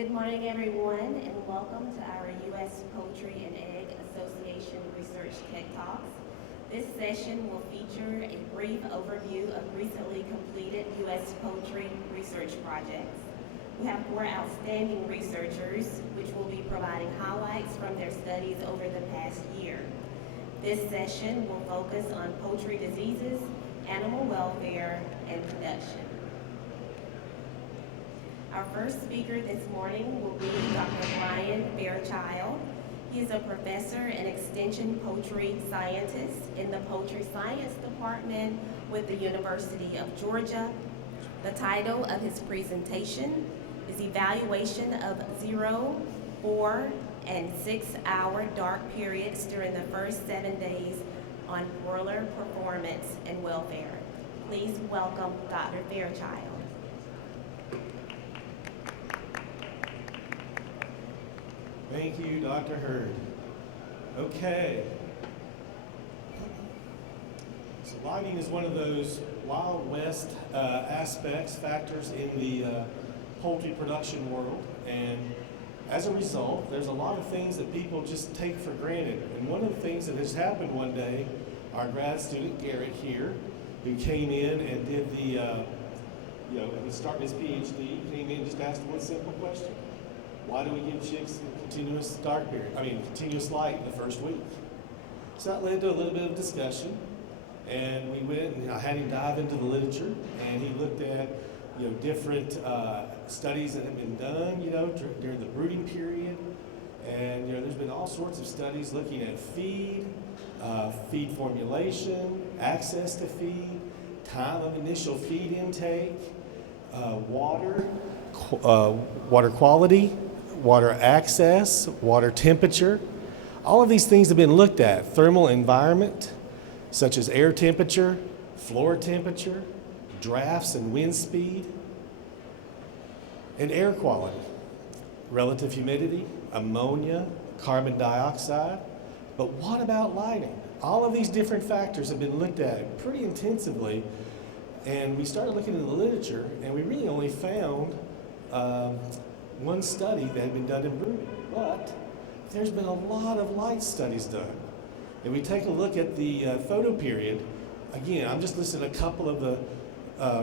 Good morning, everyone, and welcome to our U.S. Poultry and Egg Association Research Tech Talks. This session will feature a brief overview of recently completed U.S. poultry research projects. We have 4 outstanding researchers, which will be providing highlights from their studies over the past year. This session will focus on poultry diseases, animal welfare, and production. Our first speaker this morning will be Dr. Brian Fairchild. He is a professor and extension poultry scientist in the Poultry Science Department with the University of Georgia. The title of his presentation is Evaluation of 0, 4, and 6-hour dark periods during the first 7 days on broiler performance and welfare. Please welcome Dr. Fairchild. Thank you, Dr. Hurd. Okay. So lighting is one of those Wild West factors in the poultry production world. And as a result, there's a lot of things that people just take for granted. And one of the things that has happened one day, our grad student, Garrett here, who came in and did the, he started his PhD, came in and just asked one simple question. Why do we give chicks continuous light in the first week? So that led to a little bit of discussion, and we went and I had him dive into the literature, and he looked at different studies that have been done during the brooding period, and there's been all sorts of studies looking at feed formulation, access to feed, time of initial feed intake, water quality, water access, water temperature. All of these things have been looked at. Thermal environment, such as air temperature, floor temperature, drafts and wind speed, and air quality, relative humidity, ammonia, carbon dioxide. But what about lighting? All of these different factors have been looked at pretty intensively, and we started looking in the literature, and we really only found one study that had been done in brooding, but there's been a lot of light studies done. If we take a look at the photo period, again, I'm just listing a couple of the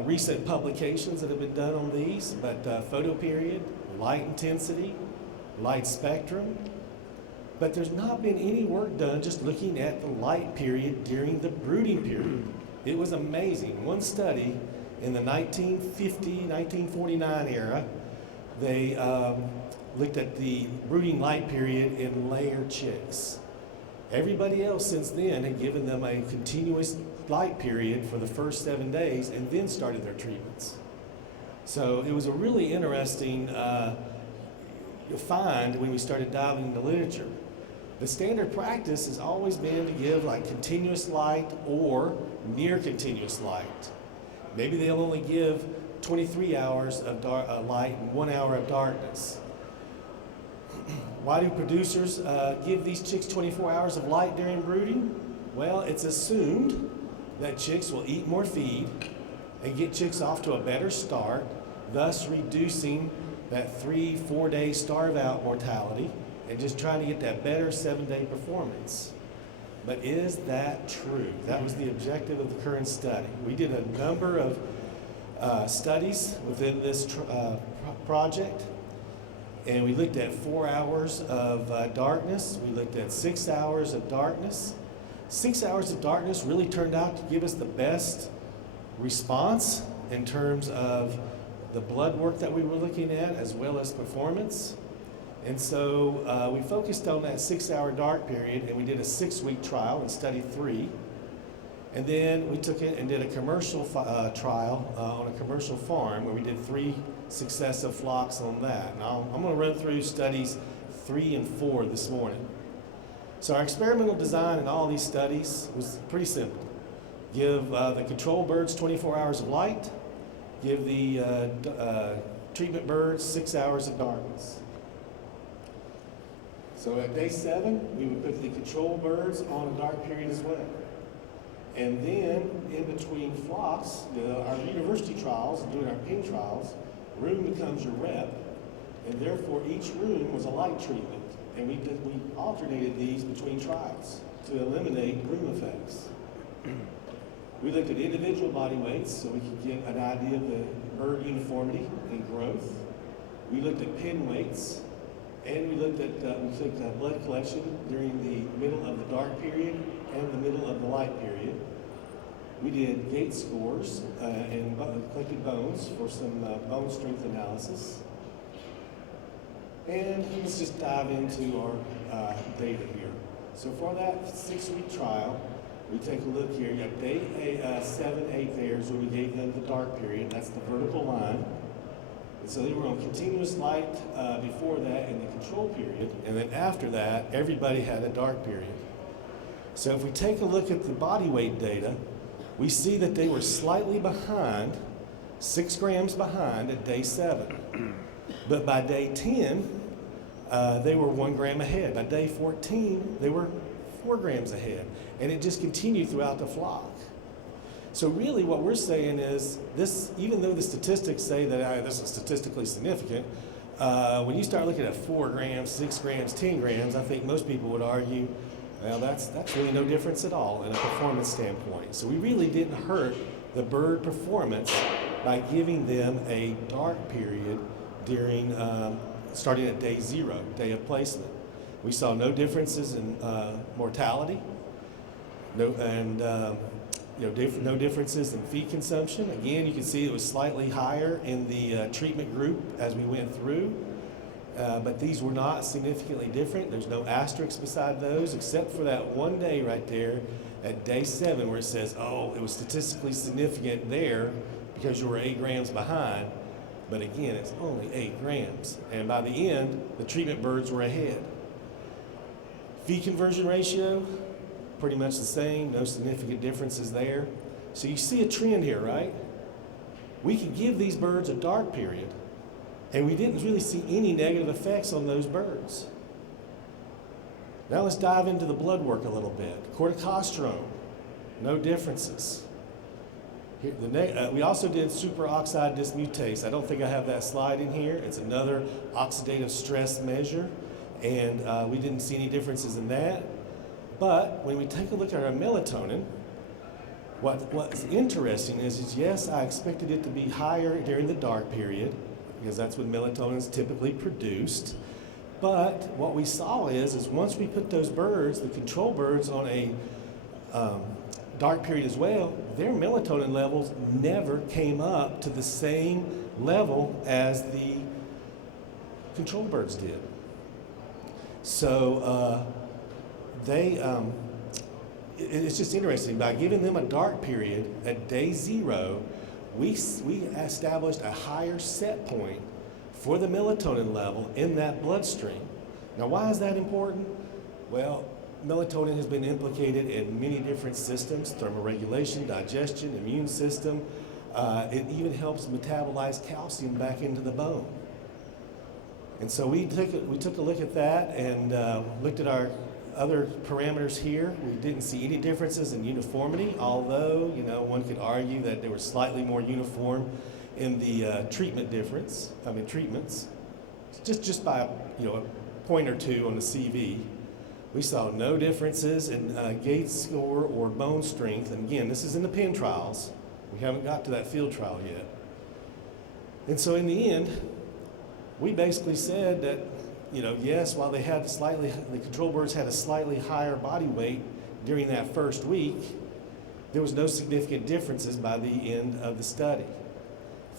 recent publications that have been done on these, but photo period, light intensity, light spectrum, but there's not been any work done just looking at the light period during the brooding period. It was amazing. One study in the 1949 era, they looked at the brooding light period in layer chicks. Everybody else since then had given them a continuous light period for the first 7 days and then started their treatments. So it was a really interesting find when we started diving into literature. The standard practice has always been to give continuous light or near continuous light. Maybe they'll only give 23 hours of light and 1 hour of darkness. Why do producers give these chicks 24 hours of light during brooding? Well, it's assumed that chicks will eat more feed and get chicks off to a better start, thus reducing that 3-4 day starve out mortality and just trying to get that better 7-day performance. But is that true? That was the objective of the current study. We did a number of studies within this project, and we looked at 4 hours of darkness. We looked at 6 hours of darkness. 6 hours of darkness really turned out to give us the best response in terms of the blood work that we were looking at as well as performance. And so we focused on that 6-hour dark period, and we did a 6-week trial in study 3. And then we took it and did a commercial trial on a commercial farm where we did 3 successive flocks on that. Now I'm going to run through studies 3 and 4 this morning. So our experimental design in all these studies was pretty simple. Give the control birds 24 hours of light, give the treatment birds 6 hours of darkness. So at day 7, we would put the control birds on a dark period as well. And then in between flocks, our university trials, doing our pen trials, room becomes your rep, And therefore, each room was a light treatment. And we alternated these between trials to eliminate room effects. We looked at individual body weights so we could get an idea of the bird uniformity and growth. We looked at pin weights, and we looked at blood collection during the middle of the dark period and the middle of the light period. We did gait scores and collected bones for some bone strength analysis. And let's just dive into our data here. So for that 6-week trial, we take a look here. You have day 7, 8 there is where we gave them the dark period. That's the vertical line. And so they were on continuous light before that in the control period. And then after that, everybody had a dark period. So if we take a look at the body weight data, we see that they were slightly behind, 6 grams behind at day 7. But by day 10, they were 1 gram ahead. By day 14, they were 4 grams ahead. And it just continued throughout the flock. So really what we're saying is this, even though the statistics say that this is statistically significant, when you start looking at 4 grams, 6 grams, 10 grams, I think most people would argue, well, that's really no difference at all in a performance standpoint. So we really didn't hurt the bird performance by giving them a dark period during, starting at day 0, day of placement. We saw no differences in mortality, no differences in feed consumption. Again, you can see it was slightly higher in the treatment group as we went through, but these were not significantly different. There's no asterisks beside those, except for that one day right there at day 7 where it says, oh, it was statistically significant there because you were 8 grams behind. But again, it's only 8 grams. And by the end, the treatment birds were ahead. Feed conversion ratio, pretty much the same, no significant differences there. So you see a trend here, right? We could give these birds a dark period, and we didn't really see any negative effects on those birds. Now let's dive into the blood work a little bit. Corticosterone, no differences. Here, we also did superoxide dismutase. I don't think I have that slide in here. It's another oxidative stress measure, and we didn't see any differences in that. But when we take a look at our melatonin, what's interesting is yes, I expected it to be higher during the dark period, because that's when melatonin is typically produced. But what we saw is once we put those birds, the control birds, on a dark period as well, their melatonin levels never came up to the same level as the control birds did. So it's just interesting. By giving them a dark period at day 0, we established a higher set point for the melatonin level in that bloodstream. Now, why is that important? Well, melatonin has been implicated in many different systems: thermoregulation, digestion, immune system. It even helps metabolize calcium back into the bone. And so we took a look at that and looked at our other parameters here. We didn't see any differences in uniformity, although one could argue that they were slightly more uniform in the treatments, just by a point or two on the CV. We saw no differences in gait score or bone strength. And again, this is in the pen trials. We haven't got to that field trial yet. And so in the end, we basically said that, yes, while the control birds had a slightly higher body weight during that first week, there was no significant differences by the end of the study.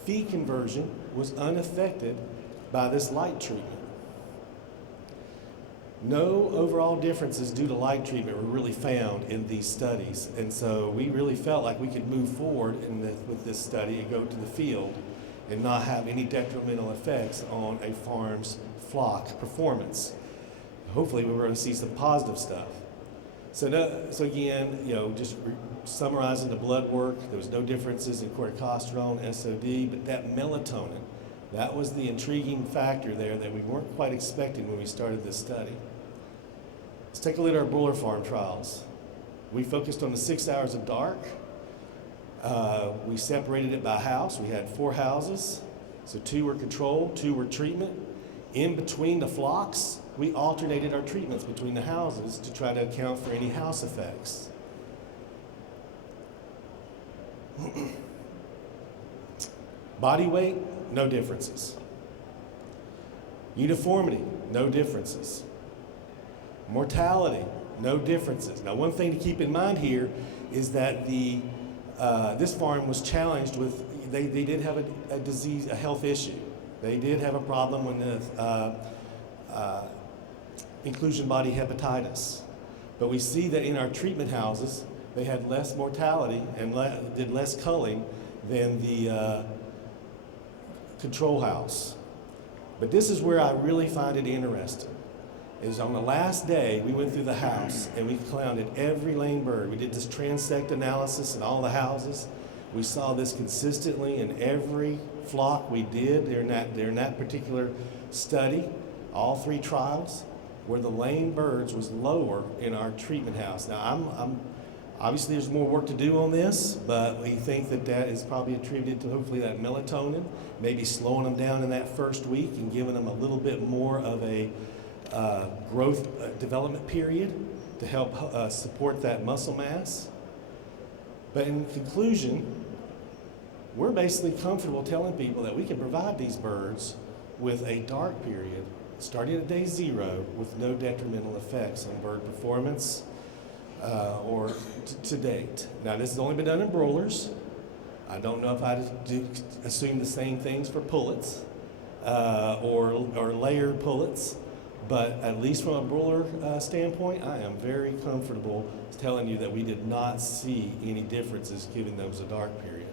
Feed conversion was unaffected by this light treatment. No overall differences due to light treatment were really found in these studies, and so we really felt like we could move forward with this study and go to the field and not have any detrimental effects on a farm's flock performance. Hopefully we were going to see some positive stuff. So again, just summarizing the blood work, there was no differences in corticosterone, SOD, but that melatonin, that was the intriguing factor there that we weren't quite expecting when we started this study. Let's take a look at our broiler farm trials. We focused on the 6 hours of dark. We separated it by house. We had 4 houses, so 2 were control, 2 were treatment. In between the flocks, we alternated our treatments between the houses to try to account for any house effects. Body weight, no differences. Uniformity, no differences. Mortality, no differences. Now, one thing to keep in mind here is that this farm was challenged with, they did have a disease, a health issue. They did have a problem with inclusion body hepatitis. But we see that in our treatment houses, they had less mortality and did less culling than the control house. But this is where I really find it interesting, is on the last day, we went through the house and we counted every laying bird. We did this transect analysis in all the houses. We saw this consistently in every flock we did during that particular study, all 3 trials, where the laying birds was lower in our treatment house. Now, obviously there's more work to do on this, but we think that is probably attributed to hopefully that melatonin, maybe slowing them down in that first week and giving them a little bit more of a growth development period to help support that muscle mass. But in conclusion, we're basically comfortable telling people that we can provide these birds with a dark period starting at day 0 with no detrimental effects on bird performance or to date. Now, this has only been done in broilers. I don't know if I'd assume the same things for pullets or layered pullets, but at least from a broiler standpoint, I am very comfortable telling you that we did not see any differences giving those a dark period.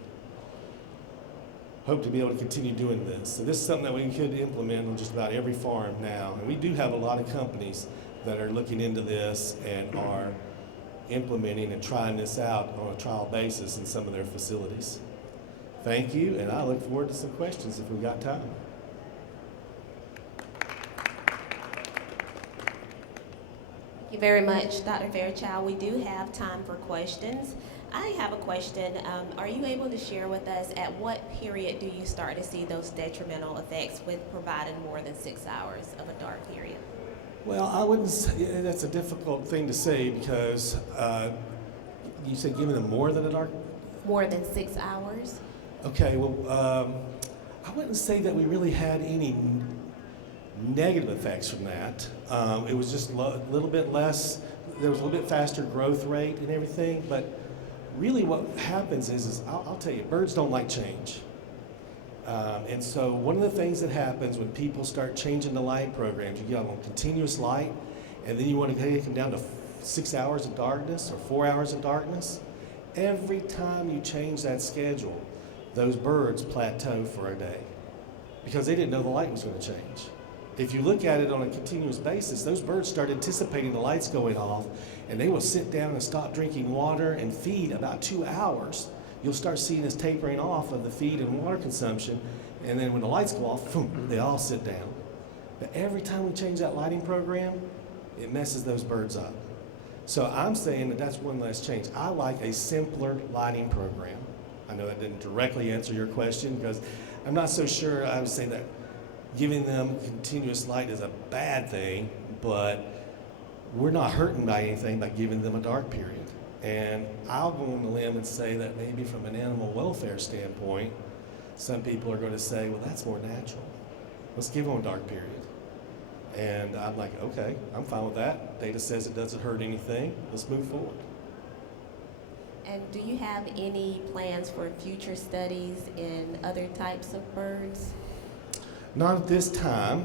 Hope to be able to continue doing this. So this is something that we could implement on just about every farm now. And we do have a lot of companies that are looking into this and are implementing and trying this out on a trial basis in some of their facilities. Thank you, and I look forward to some questions if we've got time. Thank you very much, Dr. Fairchild. We do have time for questions. I have a question. Are you able to share with us at what period do you start to see those detrimental effects with providing more than 6 hours of a dark period? Well, I wouldn't say, that's a difficult thing to say because you said giving them more than a dark? More than 6 hours? Okay, well, I wouldn't say that we really had any negative effects from that. It was just a little bit less, there was a little bit faster growth rate and everything, but really what happens is I'll tell you, birds don't like change. And so one of the things that happens when people start changing the light programs, you get them on continuous light, and then you want to take them down to 6 hours of darkness or 4 hours of darkness. Every time you change that schedule, those birds plateau for a day because they didn't know the light was going to change. If you look at it on a continuous basis, those birds start anticipating the lights going off, and they will sit down and stop drinking water and feed about 2 hours. You'll start seeing this tapering off of the feed and water consumption, and then when the lights go off, boom, they all sit down. But every time we change that lighting program, it messes those birds up. So I'm saying that that's one less change. I like a simpler lighting program. I know that didn't directly answer your question because I'm not so sure I would say that giving them continuous light is a bad thing, but we're not hurting by anything by giving them a dark period. And I'll go on the limb and say that maybe from an animal welfare standpoint, some people are going to say, well, that's more natural. Let's give them a dark period. And I'm like, okay, I'm fine with that. Data says it doesn't hurt anything. Let's move forward. And do you have any plans for future studies in other types of birds? Not at this time.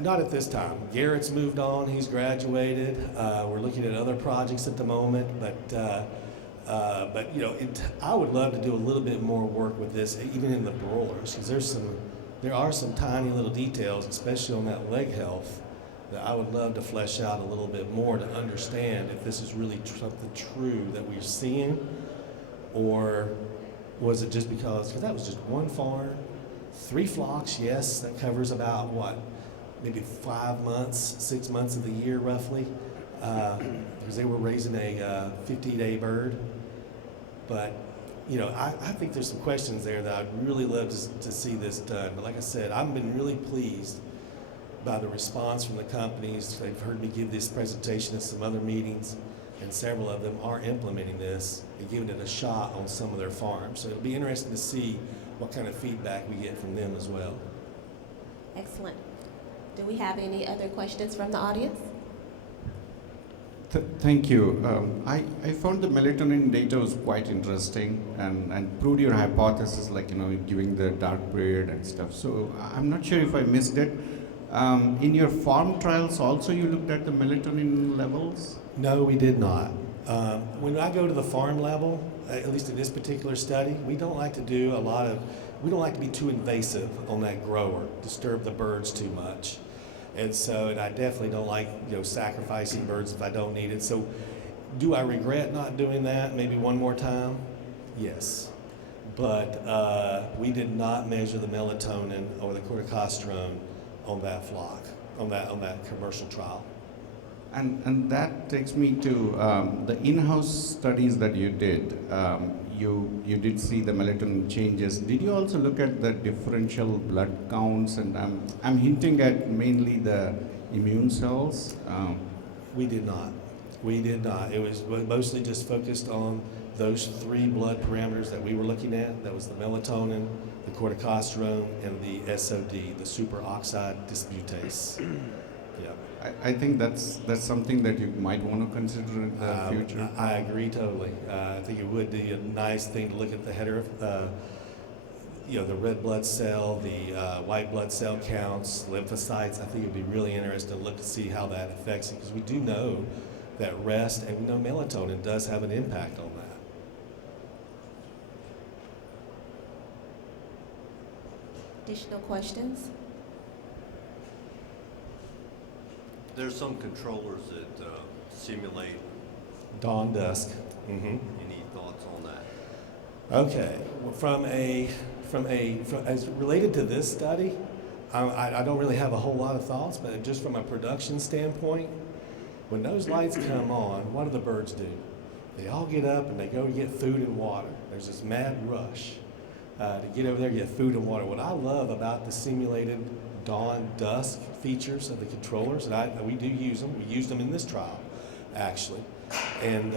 Not at this time. Garrett's moved on. He's graduated. We're looking at other projects at the moment, but you know, I would love to do a little bit more work with this, even in the broilers, because there are some tiny little details, especially on that leg health, that I would love to flesh out a little bit more to understand if this is really something true that we're seeing, or was it just because that was just one farm, 3 flocks, yes, that covers about what, maybe 5 months, 6 months of the year roughly, because they were raising a 50-day bird. But I think there's some questions there that I'd really love to see this done. But like I said, I've been really pleased by the response from the companies. They've heard me give this presentation at some other meetings, and several of them are implementing this and giving it a shot on some of their farms. So it'll be interesting to see what kind of feedback we get from them as well. Excellent. Do we have any other questions from the audience? Thank you. I found the melatonin data was quite interesting and proved your hypothesis, like, giving the dark period and stuff. So I'm not sure if I missed it. In your farm trials also you looked at the melatonin levels? No, we did not. When I go to the farm level, at least in this particular study, we don't like to be too invasive on that grower, disturb the birds too much. And I definitely don't like, sacrificing birds if I don't need it. So do I regret not doing that maybe one more time? Yes. But we did not measure the melatonin or the corticosterone on that flock, on that commercial trial. And that takes me to the in-house studies that you did. You did see the melatonin changes. Did you also look at the differential blood counts? And I'm hinting at mainly the immune cells. We did not. We did not. It was mostly just focused on those three blood parameters that we were looking at. That was the melatonin, the corticosterone, and the SOD, the superoxide dismutase. Yeah. I think that's something that you might want to consider in the future. I agree totally. I think it would be a nice thing to look at the the red blood cell, the white blood cell counts, lymphocytes. I think it'd be really interesting to look to see how that affects it, because we do know that rest and we know melatonin does have an impact on that. Additional questions? There's some controllers that simulate. Dawn dusk. Mm-hmm. Any thoughts on that? Okay. Well, as related to this study, I don't really have a whole lot of thoughts, but just from a production standpoint, when those lights come on, what do the birds do? They all get up and they go get food and water. There's this mad rush to get over there and get food and water. What I love about the simulated dawn dusk features of the controllers, and we do use them. We used them in this trial, actually. And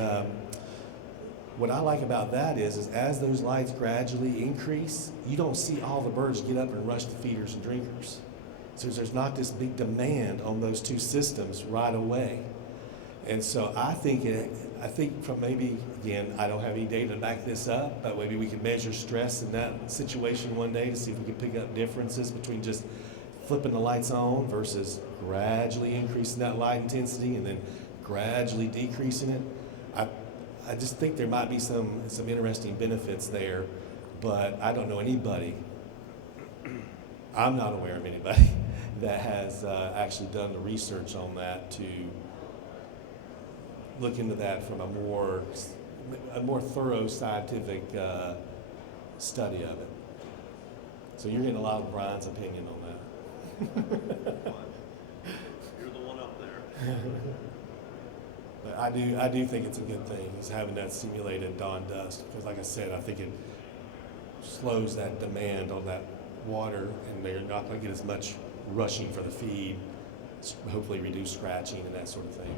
what I like about that is as those lights gradually increase, you don't see all the birds get up and rush to feeders and drinkers. So there's not this big demand on those two systems right away. And so I think from maybe, again, I don't have any data to back this up, but maybe we could measure stress in that situation one day to see if we could pick up differences between just flipping the lights on versus gradually increasing that light intensity and then gradually decreasing it. I just think there might be some interesting benefits there, but I don't know anybody, I'm not aware of anybody that has actually done the research on that to look into that from a more thorough scientific study of it. So you're getting a lot of Brian's opinion on that. You're the one up there. But I do think it's a good thing, is having that simulated dawn dusk, because like I said, I think it slows that demand on that water, and they're not going to get as much rushing for the feed, hopefully reduce scratching and that sort of thing.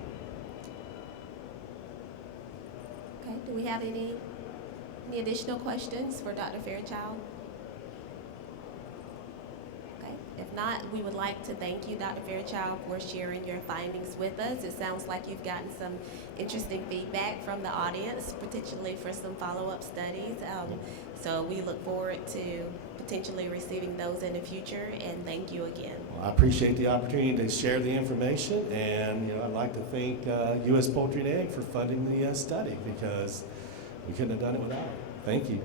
Okay, do we have any additional questions for Dr. Fairchild? Okay, if not, we would like to thank you, Dr. Fairchild, for sharing your findings with us. It sounds like you've gotten some interesting feedback from the audience, potentially for some follow-up studies. So we look forward to potentially receiving those in the future, and thank you again. Well, I appreciate the opportunity to share the information, and I'd like to thank US Poultry and Egg for funding the study, because we couldn't have done it without it. Thank you.